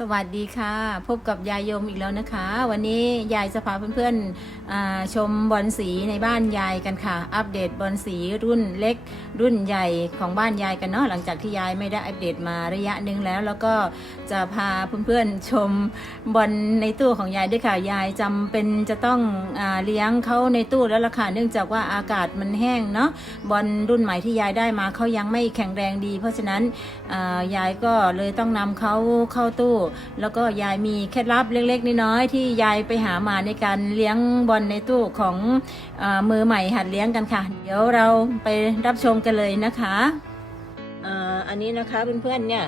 สวัสดีค่ะ พบกับยายยมอีกแล้วนะคะ วันนี้ยายจะพาเพื่อนๆชมบอลสีในบ้านยายกันค่ะ อัปเดตบอลสีรุ่นเล็ก รุ่นใหญ่ของบ้านยายกันเนาะหลังจากที่ยายไม่ได้อัปเดตมาระยะหนึ่งแล้ว แล้วก็จะพาเพื่อนๆชมบอลในตู้ของยายด้วยค่ะ ยายจำเป็นจะต้องอเลี้ยงเขาในตู้แล้วล่ะค่ะเนื่องจากว่าอากาศมันแห้งเนาะบอลรุ่นใหม่ที่ยายได้มาเขายังไม่แข็งแรงดี เพราะฉะนั้นยายก็เลยต้องนำเขาเข้าตู้แล้วก็ยายมีเคล็ดลับเล็กๆน้อยๆที่ยายไปหามาในการเลี้ยงบอลในตู้ของอมือใหม่หัดเลี้ยงกันค่ะ เดี๋ยวเราไปรับชมกันเลยนะคะอ,อันนี้นะคะเพื่อนๆเนี่ย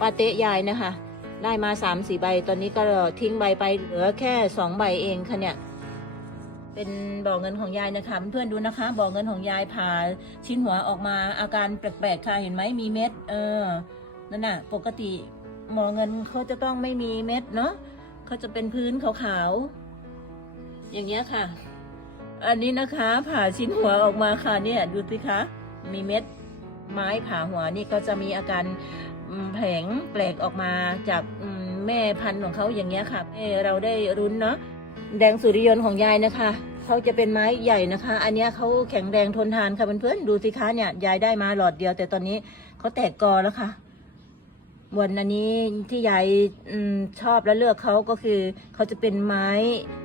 ปาเตะยายนะคะ ได้มา3ามสี่ใบตอนนี้ก็ทิ้งใบไปเหลือแค่สองใบเองค่ะเนี่ยเป็นบ่อเงินของยายนะคะเพื่อนๆดูนะคะบ่อเงินของยายผ่าชิ้นหัวออกมาอาการแปลกๆค่ะเห็นไหมมีเม็ด เออนั่นน่ะ ปกติ หมอเงินเขาจะต้องไม่มีเม็ดเนาะเขาจะเป็นพื้นขาวๆอย่างเงี้ยค่ะ อันนี้นะคะผ่าชิ้นหัวออกมาค่ะเนี่ยดูสิคะ มีเม็ดไม้ผ่าหัวนี่ก็จะมีอาการแผลงแปลกออกมาจากแม่พันธุ์ของเขาอย่างเงี้ยค่ะให้เราได้รุ้นเนาะแดงสุริยนต์ของยายนะคะเขาจะเป็นไม้ใหญ่นะคะ อันนี้เขาแข็งแรงทนทานค่ะเพื่อนๆดูสิคะเนี่ยยายได้มาหลอดเดียว แต่ตอนนี้เขาแตกกอแล้วค่ะ วันอันนี้ที่ยายอชอบและเลือกเขาก็คือเขาจะเป็นไม้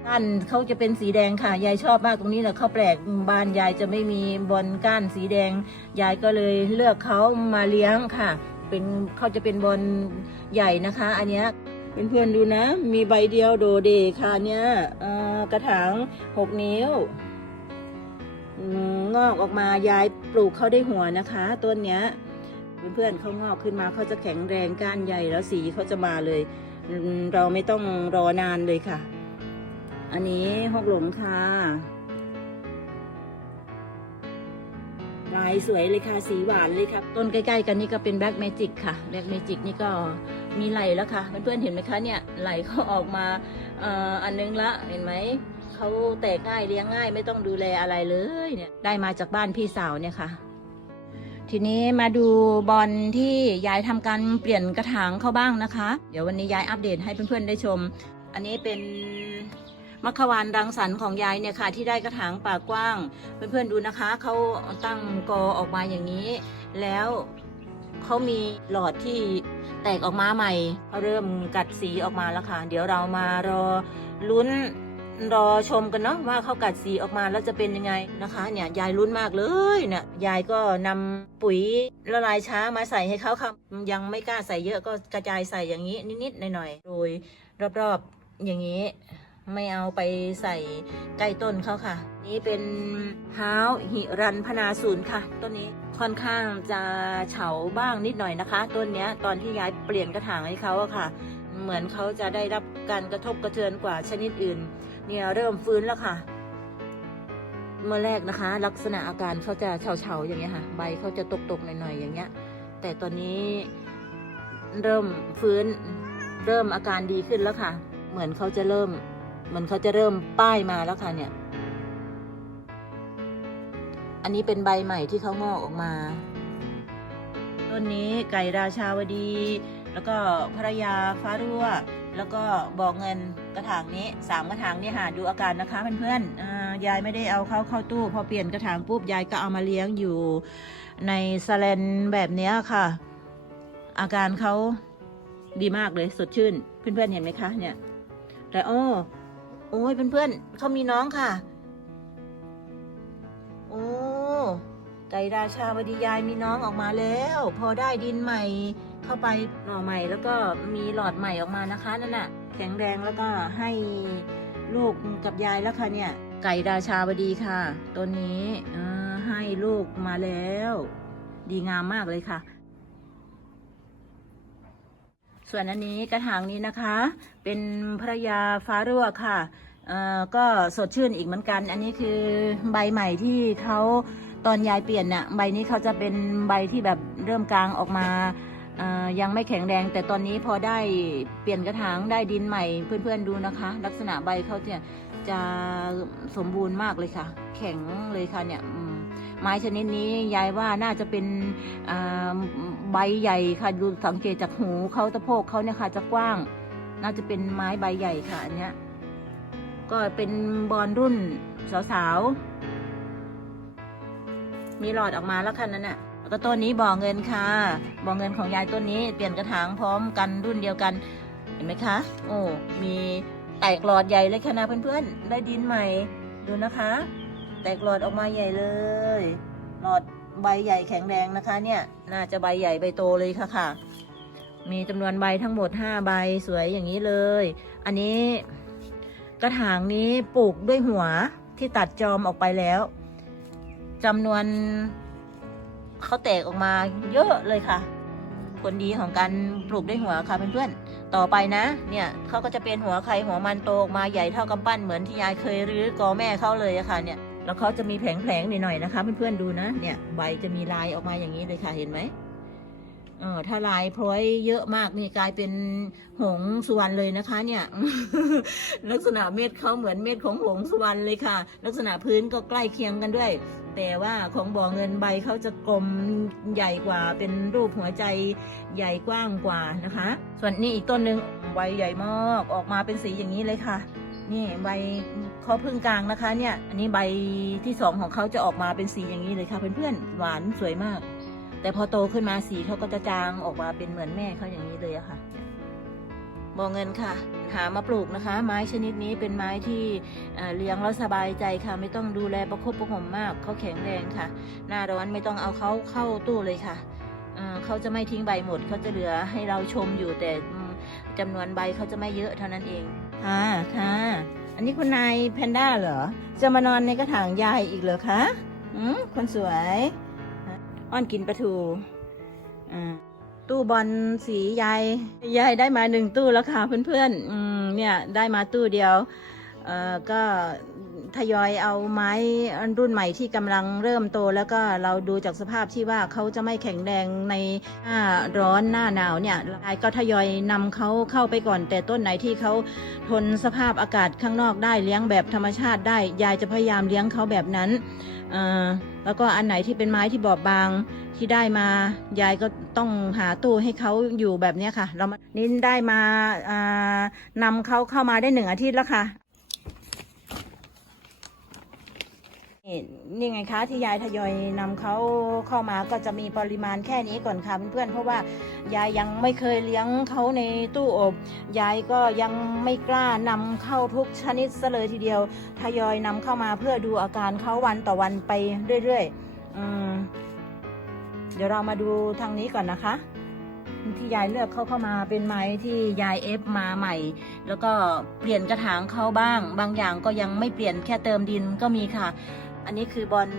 ก้านเขาจะเป็นสีแดงค่ะ ยายชอบมากตรงนี้แหละเขาแปลกบ้านยายจะไม่มีบอลก้านสีแดง ยายก็เลยเลือกเขามาเลี้ยงค่ะ เป็นเขาจะเป็นบอลใหญ่นะคะ อันเนี้ยเพื่อนๆดูนะ มีใบเดียวโดเดค่ะเนี่ยกระถางหกนิ้วงอกออกมายายปลูกเขาได้หัวนะคะต้นเนี้ย เพื่อนๆเขางอกขึ้นมาเขาจะแข็งแรงก้านใหญ่แล้วสีเขาจะมาเลย เราไม่ต้องรอนานเลยค่ะ อันนี้หกหลงค่ะลายสวยเลยค่ะสีหวานเลยค่ะต้นใกล้ๆ กันนี่ก็เป็นแบล็กเมจิกค่ะแบล็กเมจิกนี่ก็มีไหลแล้วค่ะเพื่อนๆเห็นไหมคะเนี่ยไหลเขาออกมาอ่ออันนึงละเห็นไหมเขาแตกง่ายเลี้ยงง่ายไม่ต้องดูแลอะไรเลยเนี่ยได้มาจากบ้านพี่สาวเนี่ยค่ะ ทีนี้มาดูบอลที่ยายทำการเปลี่ยนกระถางเข้าบ้างนะคะ เดี๋ยววันนี้ยายอัปเดตให้เพื่อนๆได้ชม อันนี้เป็นมัคควานรังสรรค์ของยายเนี่ยค่ะ ที่ได้กระถางปากกว้าง เพื่อนๆดูนะคะเขาตั้งกอออกมาอย่างนี้ แล้วเขามีหลอดที่แตกออกมาใหม่เขาเริ่มกัดสีออกมาแล้วค่ะ เดี๋ยวเรามารอลุ้น รอชมกันเนาะว่าเขากัดสีออกมาแล้วจะเป็นยังไงนะคะ เนี่ยยายลุ้นมากเลยเนี่ยยายก็นำปุ๋ยละลายช้ามาใส่ให้เขาค่ะยังไม่กล้าใส่เยอะก็กระจายใส่อย่างนี้นิดๆหน่อยๆโดยรอบๆอย่างนี้ ไม่เอาไปใส่ใกล้ต้นเขาค่ะ นี่เป็นเท้าหิรันพนาศูนย์ค่ะต้นนี้ค่อนข้างจะเฉาบ้างนิดหน่อยนะคะ ต้นเนี้ยตอนที่ย้ายเปลี่ยนกระถางให้เขาอะค่ะ เหมือนเขาจะได้รับการกระทบกระเทือนกว่าชนิดอื่น เนี่ยเริ่มฟื้นแล้วค่ะ เมื่อแรกนะคะ ลักษณะอาการเขาจะเฉาๆอย่างเงี้ยค่ะ ใบเขาจะตกๆหน่อยๆอย่างเงี้ย แต่ตอนนี้เริ่มฟื้น เริ่มอาการดีขึ้นแล้วค่ะ เหมือนเขาจะเริ่ม เหมือนเขาจะเริ่มป้ายมาแล้วค่ะเนี่ย อันนี้เป็นใบใหม่ที่เขางอกออกมาต้นนี้ไก่ราชาวดี แล้วก็ภรรยาฟ้ารั่ว แล้วก็บอกเงินกระถางนี้สามกระถางนี่หาดูอาการนะคะเพื่อนๆยายไม่ได้เอาเข้าเข้าตู้ พอเปลี่ยนกระถางปุ๊บยายก็เอามาเลี้ยงอยู่ในสแลนแบบนี้ค่ะ อาการเขาดีมากเลยสดชื่น เพื่อนๆเห็นไหมคะเนี่ยแต่โอ้โอ้ยเพื่อนๆเขามีน้องค่ะ โอ้ไก่ราชาวดียายมีน้องออกมาแล้ว พอได้ดินใหม่ เข้าไปหน่อใหม่แล้วก็มีหลอดใหม่ออกมานะคะนั่นน่ะแข็งแรงแล้วก็ให้ลูกกับยายแล้วค่ะเนี่ย ไก่ราชาวดีค่ะ ตัวนี้ให้ลูกมาแล้ว ดีงามมากเลยค่ะ ส่วนอันนี้กระถางนี้นะคะ เป็นภรรยาฟ้ารั่วค่ะก็สดชื่นอีกเหมือนกัน อันนี้คือใบใหม่ที่เขาตอนยายเปลี่ยนเนี่ยใบนี้เขาจะเป็นใบที่แบบเริ่มกลางออกมา ยังไม่แข็งแรง แต่ตอนนี้พอได้เปลี่ยนกระถางได้ดินใหม่เพื่อนๆดูนะคะ ลักษณะใบเขาเนี่ยจะสมบูรณ์มากเลยค่ะ แข็งเลยค่ะเนี่ยไม้ชนิดนี้ยายว่าน่าจะเป็นใบใหญ่ค่ะดูสังเกตจากหูเขาตะโพกเขาเนี่ยค่ะ จะกว้าง น่าจะเป็นไม้ใบใหญ่ค่ะอันเนี้ยก็เป็นบอลรุ่นสาวๆมีหลอดออกมาแล้วค่ะนั่นน่ะ ก็ต้นนี้บ่อเงินค่ะบ่อเงินของยายต้นนี้เปลี่ยนกระถางพร้อมกันรุ่นเดียวกัน เห็นไหมคะ โอ้มีแตกหลอดใหญ่เลยค่ะนะเพื่อนๆ ได้ดินใหม่ดูนะคะ แตกหลอดออกมาใหญ่เลย หลอดใบใหญ่แข็งแรงนะคะเนี่ย น่าจะใบใหญ่ใบโตเลยค่ะค่ะ มีจำนวนใบทั้งหมด 5 ใบสวยอย่างนี้เลย อันนี้กระถางนี้ปลูกด้วยหัวที่ตัดจอมออกไปแล้วจำนวน เขาแตกออกมาเยอะเลยค่ะ ผลดีของการปลูกด้วยหัวค่ะเพื่อนๆ ต่อไปนะ เนี่ยเขาก็จะเป็นหัวใครหัวมันโตออกมาใหญ่เท่ากำปั้นเหมือนที่ยายเคยรื้อกอแม่เขาเลยอะค่ะเนี่ย แล้วเขาจะมีแผลงๆหน่อยๆนะคะเพื่อนๆดูนะ เนี่ยใบจะมีลายออกมาอย่างนี้เลยค่ะเห็นไหมเออถ้าลายพร้อยเยอะมากนี่กลายเป็นหงสุวรรณเลยนะคะ เนี่ย ลักษณะเม็ดเขาเหมือนเม็ดของหงสุวรรณเลยค่ะ ลักษณะพื้นก็ใกล้เคียงกันด้วย แต่ว่าของบ่อเงินใบเขาจะกลมใหญ่กว่าเป็นรูปหัวใจใหญ่กว้างกว่านะคะ ส่วนนี้อีกต้นหนึ่งใบใหญ่มากออกมาเป็นสีอย่างนี้เลยค่ะ นี่ใบเขาพึ่งกลางนะคะ เนี่ย อันนี้ใบที่สองของเขาจะออกมาเป็นสีอย่างนี้เลยค่ะเพื่อนๆหวานสวยมาก แต่พอโตขึ้นมาสีเขาก็จะจางออกมาเป็นเหมือนแม่เขาอย่างนี้เลยอะค่ะ บอเงินค่ะ หามาปลูกนะคะ ไม้ชนิดนี้เป็นไม้ที่เลี้ยงแล้วสบายใจค่ะ ไม่ต้องดูแลประคบประหงมมากเขาแข็งแรงค่ะ หน้าร้อนไม่ต้องเอาเขาเข้าตู้เลยค่ะเขาจะไม่ทิ้งใบหมดเขาจะเหลือให้เราชมอยู่แต่อืมจำนวนใบเขาจะไม่เยอะเท่านั้นเองค่ะค่ะ อันนี้คุณนายแพนด้าเหรอ จะมานอนในกระถางยายอีกเหรอคะอืมคนสวย อ้อนกินปลาทูอ่า ตู้บอลสียายยายได้มาหนึ่งตู้แล้วค่ะเพื่อนๆ อืมเนี่ยได้มาตู้เดียว ก็ทยอยเอาไม้รุ่นใหม่ที่กำลังเริ่มโต แล้วก็เราดูจากสภาพที่ว่าเขาจะไม่แข็งแรงในหน้าร้อนหน้าหนาวเนี่ยยายก็ทยอยนำเขาเข้าไปก่อน แต่ต้นไหนที่เขาทนสภาพอากาศข้างนอกได้เลี้ยงแบบธรรมชาติได้ ยายจะพยายามเลี้ยงเขาแบบนั้นแล้วก็อันไหนที่เป็นไม้ที่บอบบางที่ได้มายายก็ต้องหาตู้ให้เขาอยู่แบบนี้ค่ะ เรามานินได้มานำเขาเข้ามาได้หนึ่งอาทิตย์แล้วค่ะ นี่ไงคะที่ยายทยอยนำเขาเข้ามาก็จะมีปริมาณแค่นี้ก่อนค่ะเพื่อนๆเพราะว่ายายยังไม่เคยเลี้ยงเขาในตู้อบ ยายก็ยังไม่กล้านำเข้าทุกชนิดซะเลยทีเดียว ทยอยนำเข้ามาเพื่อดูอาการเขาวันต่อวันไปเรื่อยๆอืมเดี๋ยวเรามาดูทางนี้ก่อนนะคะที่ยายเลือกเขาเข้ามาเป็นไม้ที่ยายเอฟมาใหม่ แล้วก็เปลี่ยนกระถางเขาบ้าง บางอย่างก็ยังไม่เปลี่ยนแค่เติมดินก็มีค่ะ อันนี้คือบอล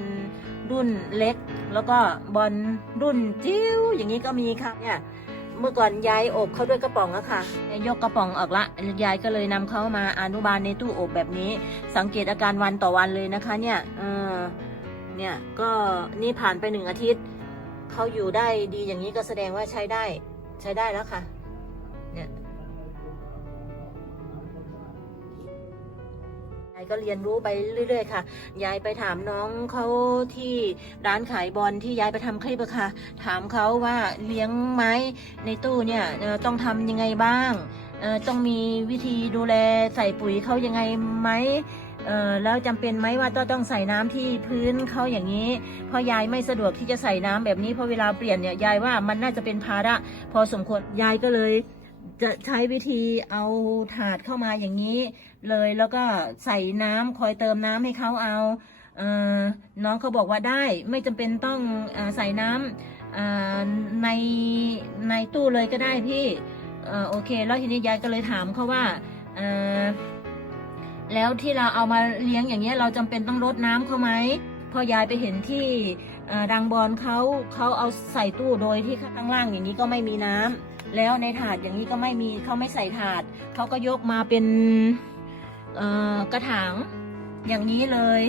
รุ่นเล็ก แล้วก็บอลรุ่นจิ้วอย่างนี้ก็มีค่ะเนี่ยเมื่อก่อนยายอบเขาด้วยกระป๋องอะค่ะยกกระป๋องออกละยายก็เลยนำเขามาอนุบาลในตู้อบแบบนี้ สังเกตอาการวันต่อวันเลยนะคะ เนี่ยเออเนี่ยก็นี่ผ่านไปหนึ่งอาทิตย์เขาอยู่ได้ดีอย่างนี้ก็แสดงว่าใช้ได้ใช้ได้แล้วค่ะ เนี่ย ก็เรียนรู้ไปเรื่อย ๆ ค่ะ ยายไปถามน้องเขาที่ร้านขายบอลที่ยายไปทำคลิปอะค่ะ ถามเขาว่าเลี้ยงไม้ในตู้เนี่ยต้องทำยังไงบ้างต้องมีวิธีดูแลใส่ปุ๋ยเขายังไงไหมแล้วจำเป็นไหมว่าต้องใส่น้ำที่พื้นเขาอย่างนี้เพราะยายไม่สะดวกที่จะใส่น้ำแบบนี้เพราะเวลาเปลี่ยนเนี่ยยายว่ามันน่าจะเป็นภาระพอสมควรยายก็เลย จะใช้วิธีเอาถาดเข้ามาอย่างนี้ เลยแล้วก็ใส่น้ำคอยเติมน้ำให้เขาเอาเออน้องเขาบอกว่าได้ไม่จำเป็นต้องอใส่น้ำอ่าในในตู้เลยก็ได้พี่อ่อโอเค แล้วทีนี้ยายก็เลยถามเขาว่าอ่อแล้วที่เราเอามาเลี้ยงอย่างเงี้ยเราจำเป็นต้องรดน้ำเขาไหมพอยายไปเห็นที่เอ่อรังบอลเขาเขาเอาใส่ตู้โดยที่ข้างล่างอย่างนี้ก็ไม่มีน้ำ แล้วในถาดอย่างนี้ก็ไม่มีเขาไม่ใส่ถาดเขาก็ยกมาเป็นกระถางอย่างนี้เลย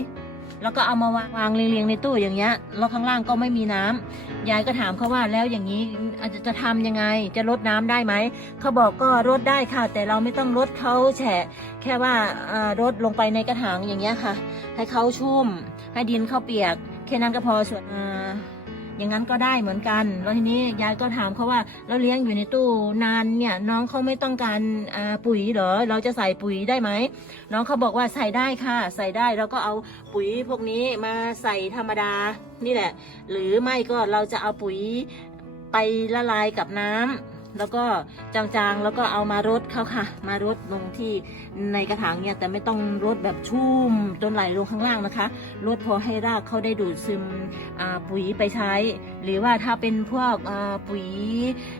แล้วก็เอามาวางวางเรียงๆในตู้อย่างเงี้ยแล้วข้างล่างก็ไม่มีน้ำยายก็ถามเขาว่าแล้วอย่างนี้อาจจะจะทำยังไงจะลดน้ำได้ไหมเขาบอกก็ลดได้ค่ะ แต่เราไม่ต้องลดเขาแฉะแค่ว่าลดลงไปในกระถางอย่างเงี้ยค่ะ ให้เขาชุ่ม ให้ดินเขาเปียกแค่นั้นก็พอส่วน อย่างนั้นก็ได้เหมือนกัน แล้วทีนี้ยายก็ถามเขาว่าเราเลี้ยงอยู่ในตู้นานเนี่ยน้องเขาไม่ต้องการปุ๋ยเหรอเราจะใส่ปุ๋ยได้ไหมน้องเขาบอกว่าใส่ได้ค่ะ ใส่ได้แล้วก็เอาปุ๋ยพวกนี้มาใส่ธรรมดานี่แหละ หรือไม่ก็เราจะเอาปุ๋ยไปละลายกับน้ำ แล้วก็จางๆ แล้วก็เอามารดเขาค่ะ มารดลงที่ในกระถางเนี่ยแต่ไม่ต้องรดแบบชุ่มจนไหลลงข้างล่างนะคะรดพอให้รากเขาได้ดูดซึมปุ๋ยไปใช้ หรือว่าถ้าเป็นพวกปุ๋ย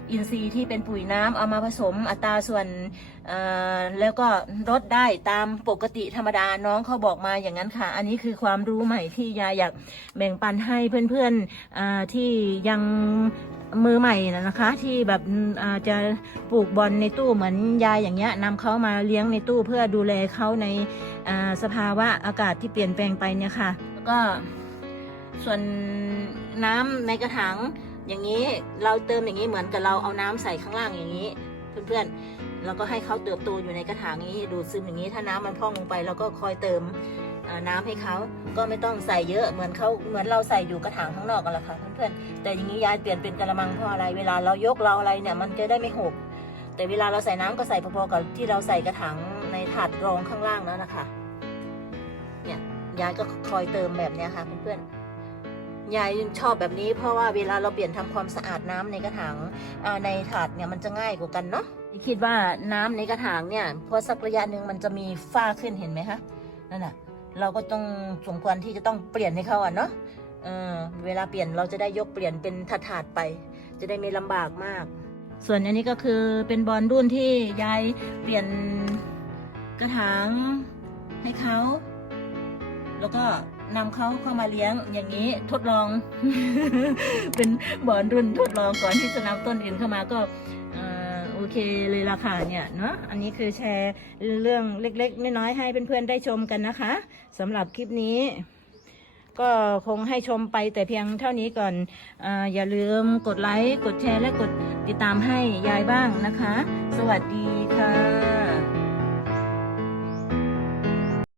อินทรีย์ที่เป็นปุ๋ยน้ำเอามาผสมอัตราส่วนแล้วก็รดได้ตามปกติธรรมดาน้องเขาบอกมาอย่างนั้นค่ะ อันนี้คือความรู้ใหม่ที่ยายอยากแบ่งปันให้เพื่อนๆที่ยัง มือใหม่นะคะ ที่แบบอาจะปลูกบอลในตู้เหมือนยายอย่างเงี้ยนำเขามาเลี้ยงในตู้เพื่อดูแลเขาในสภาวะอากาศที่เปลี่ยนแปลงไปเนี่ยค่ะ แล้วก็ส่วนน้ำในกระถางอย่างนี้เราเติมอย่างนี้เหมือนกับเราเอาน้ำใส่ข้างล่างอย่างนี้ เพื่อนๆแล้วก็ให้เขาเติบโตอยู่ในกระถางนี้ดูดซึมอย่างนี้ถ้าน้ำมันพองลงไปเราก็คอยเติม น้ำให้เขาก็ไม่ต้องใส่เยอะเหมือนเขาเหมือนเราใส่อยู่กระถางข้างนอกกันละค่ะเพื่อนๆแต่อย่างนี้ยายเปลี่ยนเป็นกระมังเพราะอะไรเวลาเรายกเราอะไรเนี่ยมันจะได้ไม่หก แต่เวลาเราใส่น้ำก็ใส่พอๆกับที่เราใส่กระถางในถาดรองข้างล่างแล้วนะคะเนี่ยยายก็คอยเติมแบบเนี้ยค่ะเพื่อนๆยายชอบแบบนี้เพราะว่าเวลาเราเปลี่ยนทำความสะอาดน้ำในกระถางในถาดเนี่ยมันจะง่ายกว่ากันเนาะคิดว่าน้ำในกระถางเนี่ยพอสักระยะหนึ่งมันจะมีฝ้าขึ้นเห็นไหมคะนั่นน่ะ เราก็ต้องสมควรที่จะต้องเปลี่ยนให้เขาอะเนาะเออเวลาเปลี่ยนเราจะได้ยกเปลี่ยนเป็นถาดๆไป จะได้ไม่ลำบากมาก ส่วนอันนี้ก็คือเป็นบอลรุ่นที่ยายเปลี่ยนกระถางให้เขาแล้วก็นำเขาเข้ามาเลี้ยงอย่างนี้ทดลอง เป็นบอลรุ่นทดลองก่อนที่จะนำต้นอื่นเข้ามาก็ โอเคเลยราคาเนี่ยเนาะอันนี้คือแชร์เรื่องเล็กๆน้อยๆให้เพื่อนๆได้ชมกันนะคะสำหรับคลิปนี้ ก็คงให้ชมไปแต่เพียงเท่านี้ก่อนออย่าลืมกดไลค์กดแชร์และกดติดตามให้ยายบ้างนะคะ สวัสดีค่ะ